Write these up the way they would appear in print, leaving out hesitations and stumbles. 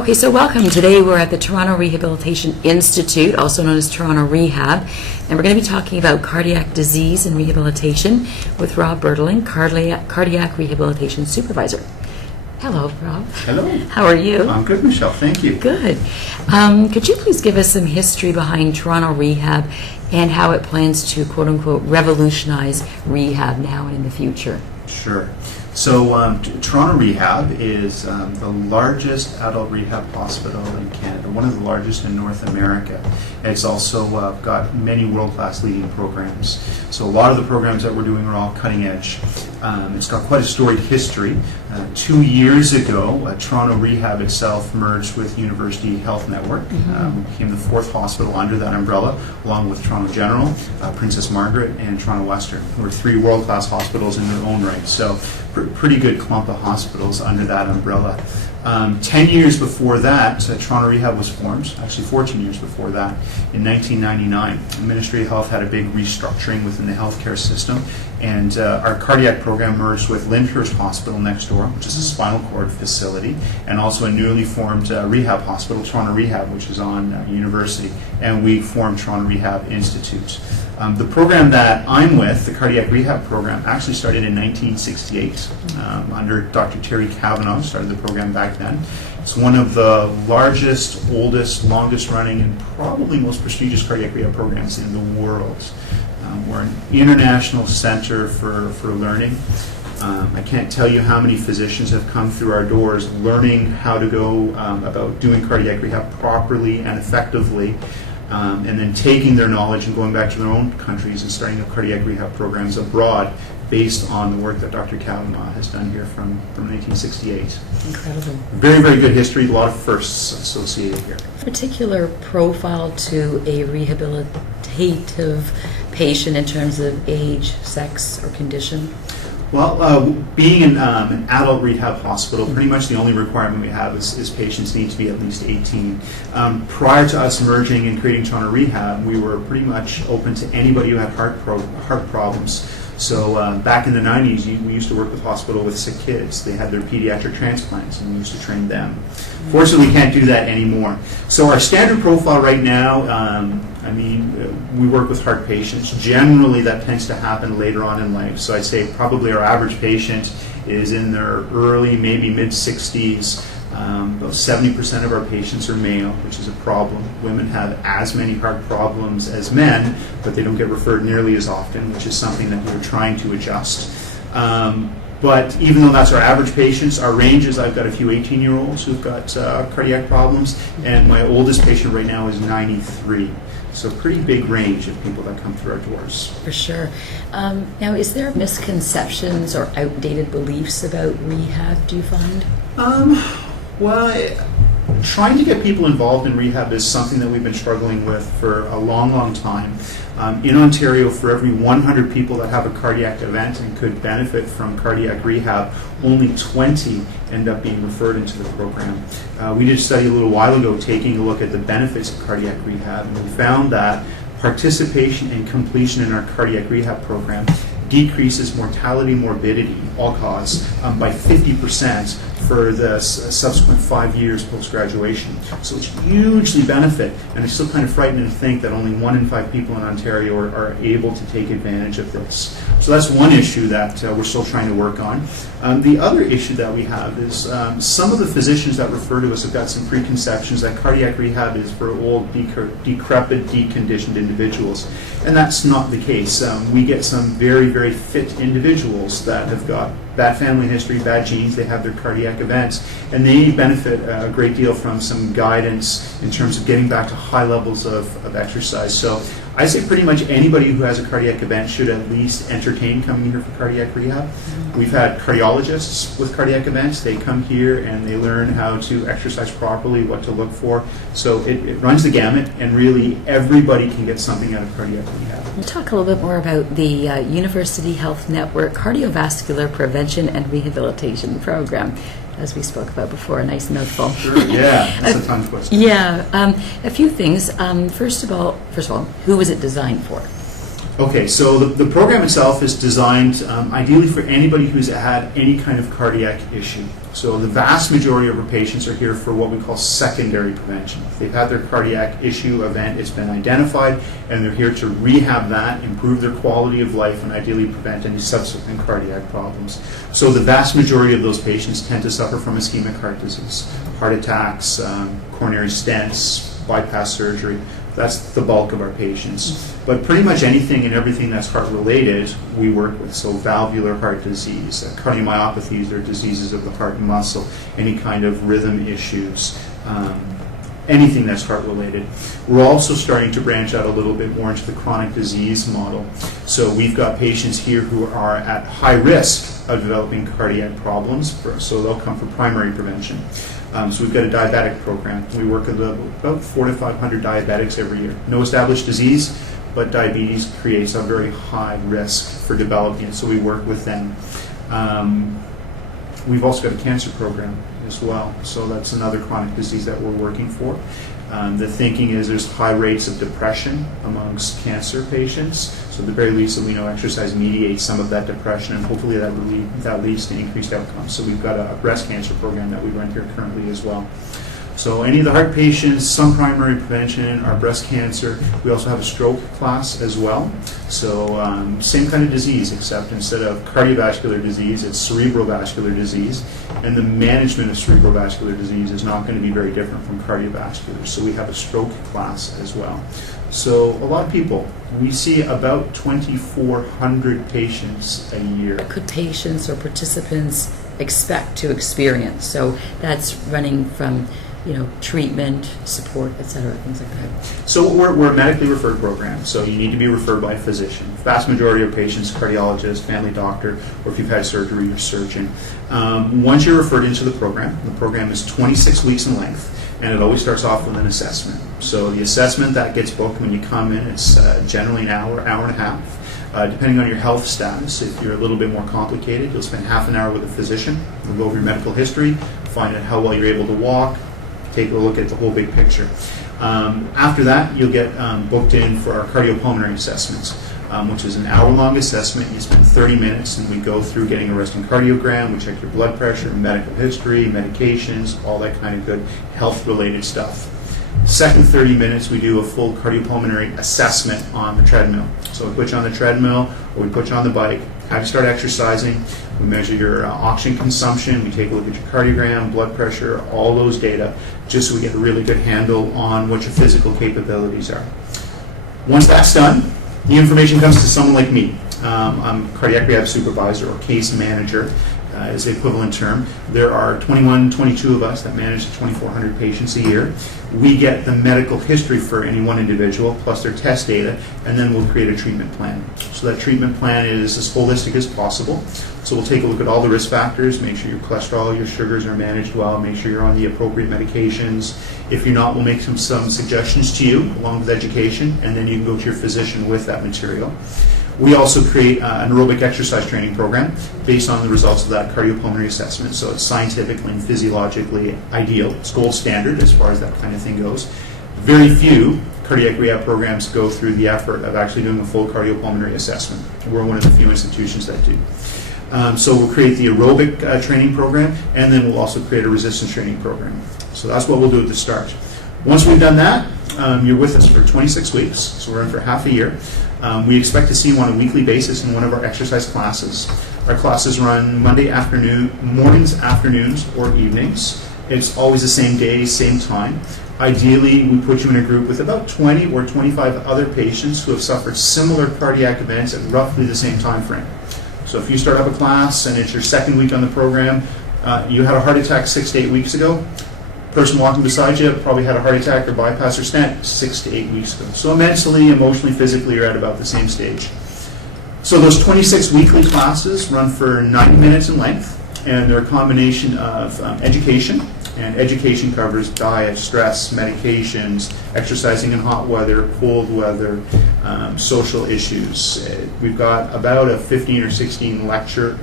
Okay, so welcome. Today we're at the Toronto Rehabilitation Institute, also known as Toronto Rehab, and we're going to be talking about cardiac disease and rehabilitation with Rob Bertelink, cardiac rehabilitation supervisor. Hello, Rob. Hello. How are you? I'm good, Michelle. Thank you. Good. Could you please give us some history behind Toronto Rehab and how it plans to, quote-unquote, revolutionize rehab now and in the future? Sure. So Toronto Rehab is the largest adult rehab hospital in Canada, one of the largest in North America. It's also got many world-class leading programs. So a lot of the programs that we're doing are all cutting edge. It's got quite a storied history. 2 years ago, Toronto Rehab itself merged with University Health Network. Became the fourth hospital under that umbrella, along with Toronto General, Princess Margaret, and Toronto Western. We're three world-class hospitals in their own right. So pretty good clump of hospitals under that umbrella. 10 years before that, Toronto Rehab was formed, actually 14 years before that, in 1999. The Ministry of Health had a big restructuring within the healthcare system, and our cardiac program merged with Lyndhurst Hospital next door, which is a spinal cord facility, and also a newly formed rehab hospital, Toronto Rehab, which is on University, and we formed Toronto Rehab Institute. The program that I'm with, the cardiac rehab program, actually started in 1968 under Dr. Terry Cavanaugh, started the program back then. It's one of the largest, oldest, longest running, and probably most prestigious cardiac rehab programs in the world. We're an international center for learning. I can't tell you how many physicians have come through our doors learning how to go about doing cardiac rehab properly and effectively, and then taking their knowledge and going back to their own countries and starting up cardiac rehab programs abroad based on the work that Dr. Cavanaugh has done here from 1968. Incredible. Very, very good history, a lot of firsts associated here. Particular profile to a rehabilitative patient in terms of age, sex, or condition? Well, being an adult rehab hospital, pretty much the only requirement we have is patients need to be at least 18. Prior to us merging and creating Toronto Rehab, we were pretty much open to anybody who had heart problems. So back in the 90s, we used to work with hospital with sick kids. They had their pediatric transplants, and we used to train them. Fortunately, we can't do that anymore. So our standard profile right now, we work with heart patients. Generally, that tends to happen later on in life. So I'd say probably our average patient is in their early, maybe mid-60s. About 70% of our patients are male, which is a problem. Women have as many heart problems as men, but they don't get referred nearly as often, which is something that we're trying to adjust. But even though that's our average patients, our range is I've got a few 18-year-olds who've got cardiac problems, and my oldest patient right now is 93. So pretty big range of people that come through our doors. For sure. Now, is there misconceptions or outdated beliefs about rehab, do you find? Trying to get people involved in rehab is something that we've been struggling with for a long, long time. In Ontario, for every 100 people that have a cardiac event and could benefit from cardiac rehab, only 20 end up being referred into the program. We did a study a little while ago taking a look at the benefits of cardiac rehab, and we found that participation and completion in our cardiac rehab program decreases mortality, morbidity, all cause, by 50% for the subsequent 5 years post-graduation. So it's hugely benefit, and it's still kind of frightening to think that only 1 in 5 people in Ontario are able to take advantage of this. So that's one issue that we're still trying to work on. The other issue that we have is some of the physicians that refer to us have got some preconceptions that cardiac rehab is for old, decrepit, deconditioned individuals, and that's not the case. We get some very, very fit individuals that have got bad family history, bad genes, they have their cardiac events, and they benefit a great deal from some guidance in terms of getting back to high levels of exercise. So I say pretty much anybody who has a cardiac event should at least entertain coming here for cardiac rehab. We've had cardiologists with cardiac events. They come here and they learn how to exercise properly, what to look for. So it runs the gamut, and really everybody can get something out of cardiac rehab. We'll talk a little bit more about the University Health Network Cardiovascular Prevention and Rehabilitation Program, as we spoke about before. A nice mouthful. Sure, yeah, that's a tongue twister. Yeah, a few things. First of all, who was it designed for? Okay, so the program itself is designed ideally for anybody who's had any kind of cardiac issue. So the vast majority of our patients are here for what we call secondary prevention. They've had their cardiac issue event, it's been identified, and they're here to rehab that, improve their quality of life, and ideally prevent any subsequent cardiac problems. So the vast majority of those patients tend to suffer from ischemic heart disease, heart attacks, coronary stents, bypass surgery. That's the bulk of our patients. But pretty much anything and everything that's heart related, we work with. So valvular heart disease, cardiomyopathies or diseases of the heart and muscle, any kind of rhythm issues, anything that's heart related. We're also starting to branch out a little bit more into the chronic disease model. So we've got patients here who are at high risk of developing cardiac problems, so they'll come for primary prevention. So we've got a diabetic program. We work with about 400 to 500 diabetics every year. No established disease, but diabetes creates a very high risk for developing it, so we work with them. We've also got a cancer program as well, so that's another chronic disease that we're working for. The thinking is there's high rates of depression amongst cancer patients, so at the very least that we know exercise mediates some of that depression, and hopefully that leads to increased outcomes. So we've got a breast cancer program that we run here currently as well. So any of the heart patients, some primary prevention, our breast cancer. We also have a stroke class as well. So same kind of disease, except instead of cardiovascular disease, it's cerebrovascular disease. And the management of cerebrovascular disease is not going to be very different from cardiovascular. So we have a stroke class as well. So a lot of people. We see about 2,400 patients a year. Could patients or participants expect to experience? So that's running from treatment, support, etc., things like that. So we're a medically referred program, so you need to be referred by a physician. Vast majority of patients, cardiologist, family doctor, or if you've had surgery, your surgeon. Once you're referred into the program is 26 weeks in length, and it always starts off with an assessment. So the assessment that gets booked when you come in, it's generally an hour and a half. Depending on your health status, if you're a little bit more complicated, you'll spend half an hour with a physician. We'll go over your medical history, find out how well you're able to walk, take a look at the whole big picture. After that, you'll get booked in for our cardiopulmonary assessments, which is an hour-long assessment. You spend 30 minutes, and we go through getting a resting cardiogram. We check your blood pressure, medical history, medications, all that kind of good health-related stuff. Second 30 minutes, we do a full cardiopulmonary assessment on the treadmill. So we put you on the treadmill, or we put you on the bike, have you start exercising. We measure your oxygen consumption. We take a look at your cardiogram, blood pressure, all those data, just so we get a really good handle on what your physical capabilities are. Once that's done, the information comes to someone like me. I'm cardiac rehab supervisor or case manager is the equivalent term. There are 21, 22 of us that manage 2,400 patients a year. We get the medical history for any one individual, plus their test data, and then we'll create a treatment plan. So that treatment plan is as holistic as possible. So we'll take a look at all the risk factors, make sure your cholesterol, your sugars are managed well, make sure you're on the appropriate medications. If you're not, we'll make some suggestions to you, along with education, and then you can go to your physician with that material. We also create an aerobic exercise training program based on the results of that cardiopulmonary assessment. So it's scientifically and physiologically ideal. It's gold standard as far as that kind of thing goes. Very few cardiac rehab programs go through the effort of actually doing a full cardiopulmonary assessment. We're one of the few institutions that do. So we'll create the aerobic training program, and then we'll also create a resistance training program. So that's what we'll do at the start. Once we've done that, you're with us for 26 weeks, so we're in for half a year. We expect to see you on a weekly basis in one of our exercise classes. Our classes run Monday mornings, afternoons, or evenings. It's always the same day, same time. Ideally, we put you in a group with about 20 or 25 other patients who have suffered similar cardiac events at roughly the same time frame. So if you start up a class and it's your second week on the program, you had a heart attack 6 to 8 weeks ago, person walking beside you probably had a heart attack or bypass or stent 6 to 8 weeks ago. So mentally, emotionally, physically, you're at about the same stage. So those 26 weekly classes run for 90 minutes in length, and they're a combination of education, and education covers diet, stress, medications, exercising in hot weather, cold weather, social issues. We've got about a 15 or 16 lecture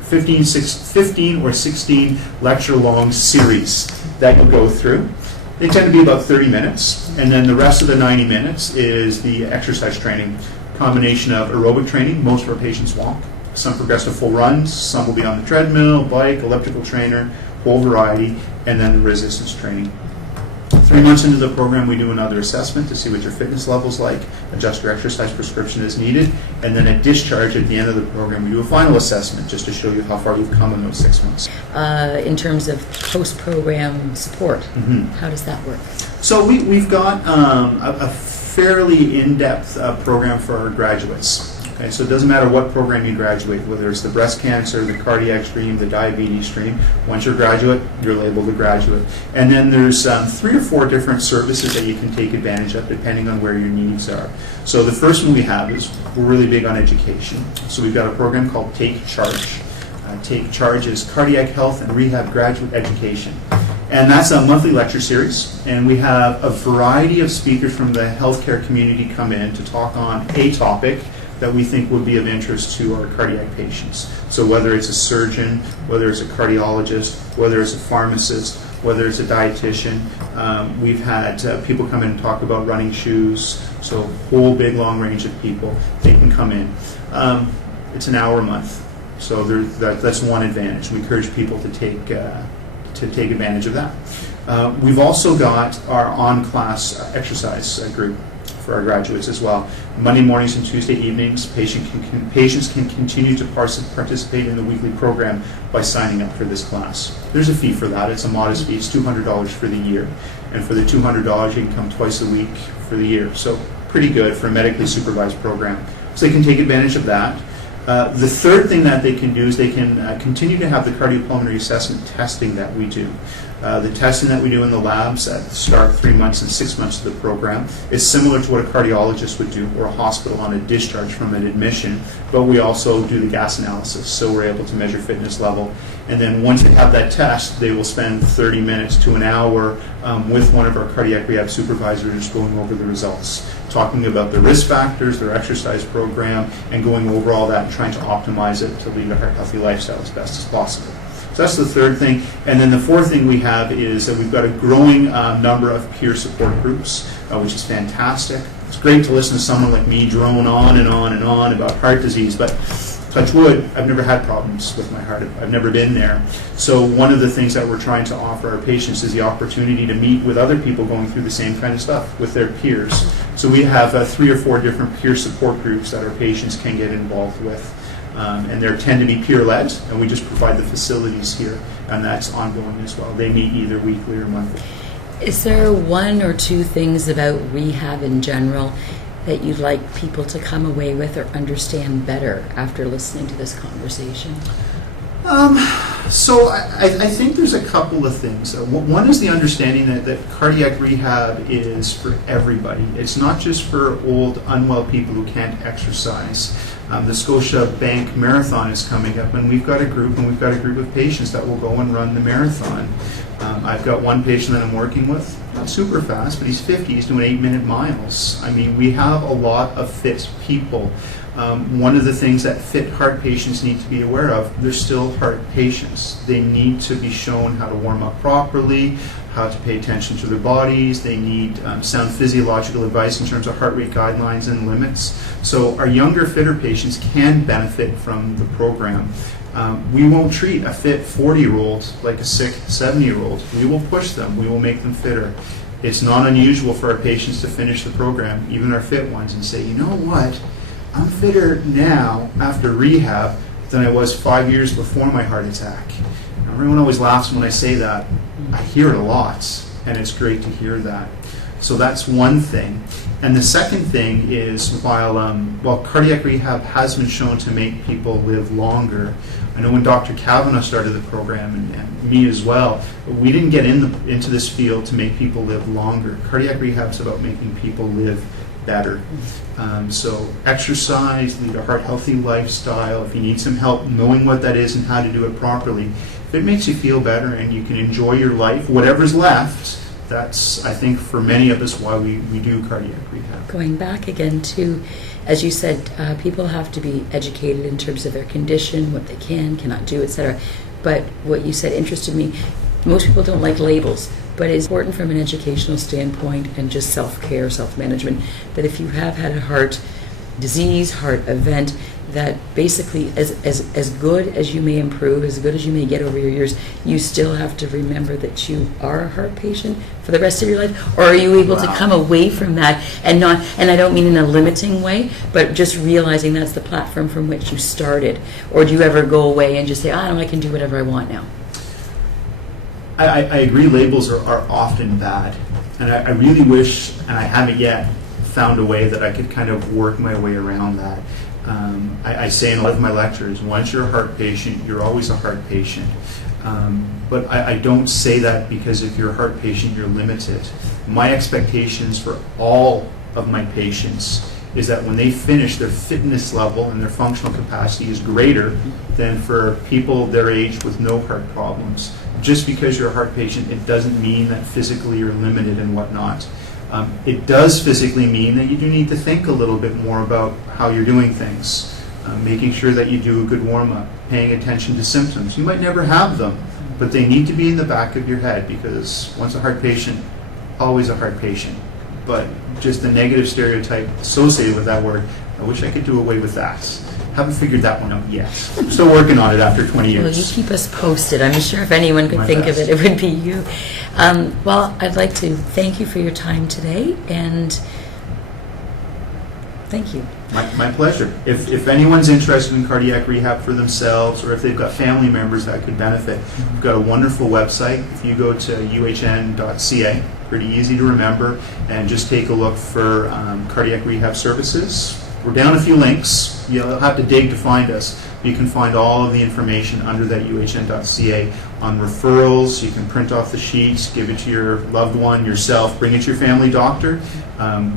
long series that you'll go through. They tend to be about 30 minutes, and then the rest of the 90 minutes is the exercise training combination of aerobic training. Most of our patients walk. Some progress to full runs. Some will be on the treadmill, bike, elliptical trainer, whole variety, and then the resistance training. 3 months into the program, we do another assessment to see what your fitness level's like, adjust your exercise prescription as needed, and then at discharge at the end of the program, we do a final assessment just to show you how far you've come in those 6 months. In terms of post-program support, how does that work? So we've got a fairly in-depth program for our graduates. Okay, so it doesn't matter what program you graduate, whether it's the breast cancer, the cardiac stream, the diabetes stream. Once you're a graduate, you're labeled a graduate. And then there's 3 or 4 different services that you can take advantage of depending on where your needs are. So the first one we have is we're really big on education. So we've got a program called Take Charge. Take Charge is cardiac health and rehab graduate education. And that's a monthly lecture series, and we have a variety of speakers from the healthcare community come in to talk on a topic that we think would be of interest to our cardiac patients. So whether it's a surgeon, whether it's a cardiologist, whether it's a pharmacist, whether it's a dietitian, we've had people come in and talk about running shoes, so a whole big long range of people, they can come in. It's an hour a month, so that's one advantage. We encourage people to take advantage of that. We've also got our on-class exercise group for our graduates as well. Monday mornings and Tuesday evenings, patients can continue to participate in the weekly program by signing up for this class. There's a fee for that. It's a modest fee. It's $200 for the year. And for the $200, you can come twice a week for the year. So pretty good for a medically supervised program. So they can take advantage of that. The third thing that they can do is they can continue to have the cardiopulmonary assessment testing that we do. The testing that we do in the labs at the start, 3 months and 6 months of the program, is similar to what a cardiologist would do or a hospital on a discharge from an admission, but we also do the gas analysis, so we're able to measure fitness level. And then once they have that test, they will spend 30 minutes to an hour with one of our cardiac rehab supervisors going over the results, talking about the risk factors, their exercise program, and going over all that and trying to optimize it to lead a healthy lifestyle as best as possible. So that's the third thing. And then the fourth thing we have is that we've got a growing number of peer support groups, which is fantastic. It's great to listen to someone like me drone on and on and on about heart disease, but touch wood, I've never had problems with my heart. I've never been there. So one of the things that we're trying to offer our patients is the opportunity to meet with other people going through the same kind of stuff with their peers. So we have 3 or 4 different peer support groups that our patients can get involved with. And they tend to be peer-led, and we just provide the facilities here, and that's ongoing as well. They meet either weekly or monthly. Is there 1 or 2 things about rehab in general that you'd like people to come away with or understand better after listening to this conversation? So I think there's a couple of things. One is the understanding that cardiac rehab is for everybody. It's not just for old, unwell people who can't exercise. The Scotia Bank Marathon is coming up, and we've got a group of patients that will go and run the marathon. I've got one patient that I'm working with, not super fast, but he's 50, he's doing 8-minute miles. I mean, we have a lot of fit people. One of the things that fit heart patients need to be aware of, they're still heart patients. They need to be shown how to warm up properly, how to pay attention to their bodies. They need sound physiological advice in terms of heart rate guidelines and limits. So our younger, fitter patients can benefit from the program. We won't treat a fit 40-year-old like a sick 70-year-old. We will push them. We will make them fitter. It's not unusual for our patients to finish the program, even our fit ones, and say, you know what? I'm fitter now after rehab than I was 5 years before my heart attack. Everyone always laughs when I say that. I hear it a lot, and it's great to hear that. So that's one thing. And the second thing is while cardiac rehab has been shown to make people live longer, I know when Dr. Kavanaugh started the program, and me as well, we didn't get into this field to make people live longer. Cardiac rehab is about making people live better. So exercise, lead a heart-healthy lifestyle. If you need some help knowing what that is and how to do it properly, if it makes you feel better and you can enjoy your life, whatever's left, that's, I think, for many of us why we do cardiac rehab. Going back again to, as you said, people have to be educated in terms of their condition, what they can, cannot do, etc. But what you said interested me. Most people don't like labels, but it's important from an educational standpoint and just self-care, self-management, that if you have had a heart disease, heart event, that basically as good as you may improve, as good as you may get over your years, you still have to remember that you are a heart patient for the rest of your life? Or are you able to come away from that and not, and I don't mean in a limiting way, but just realizing that's the platform from which you started? Or do you ever go away and just say, oh, I can do whatever I want now? I agree, labels are often bad. And I really wish, and I haven't yet, found a way that I could kind of work my way around that. I say in a lot of my lectures, once you're a heart patient, you're always a heart patient. But I don't say that because if you're a heart patient, you're limited. My expectations for all of my patients is that when they finish, their fitness level and their functional capacity is greater than for people their age with no heart problems. Just because you're a heart patient, it doesn't mean that physically you're limited and whatnot. It does physically mean that you do need to think a little bit more about how you're doing things, making sure that you do a good warm-up, paying attention to symptoms. You might never have them, but they need to be in the back of your head, because once a heart patient, always a heart patient. But just the negative stereotype associated with that word, I wish I could do away with that. Haven't figured that one out yet. I'm still working on it after 20 years. Well, you keep us posted. I'm sure if anyone could think of it, it would be you. Well, I'd like to thank you for your time today, and thank you. My pleasure. If anyone's interested in cardiac rehab for themselves, or if they've got family members that could benefit, we've got a wonderful website. If you go to UHN.ca, pretty easy to remember, and just take a look for cardiac rehab services. We're down a few links. You'll have to dig to find us. You can find all of the information under that UHN.ca on referrals. You can print off the sheets, give it to your loved one, yourself, bring it to your family doctor.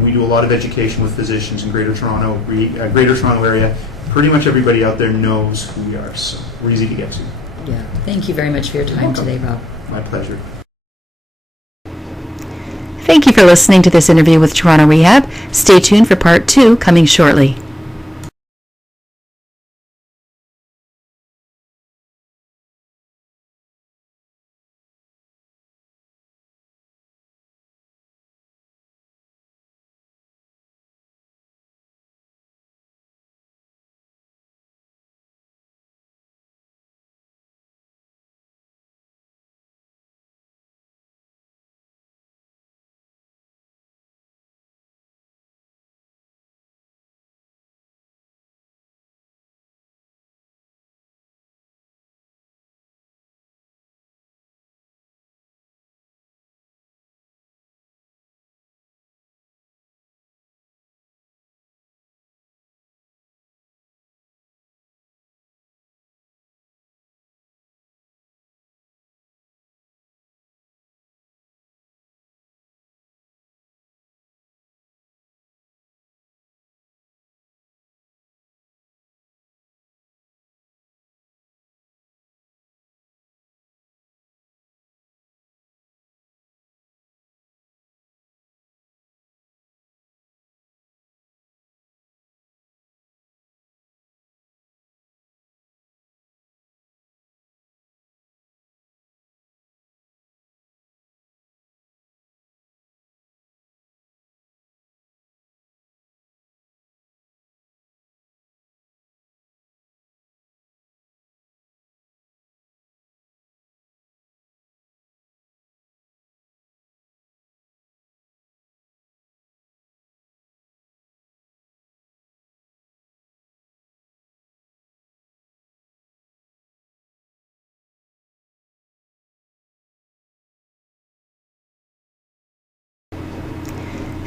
We do a lot of education with physicians in Greater Toronto area. Pretty much everybody out there knows who we are, so we're easy to get to. Yeah. Thank you very much for your time today, Rob. My pleasure. Thank you for listening to this interview with Toronto Rehab. Stay tuned for part 2 coming shortly.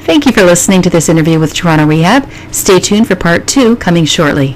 Thank you for listening to this interview with Toronto Rehab. Stay tuned for part 2 coming shortly.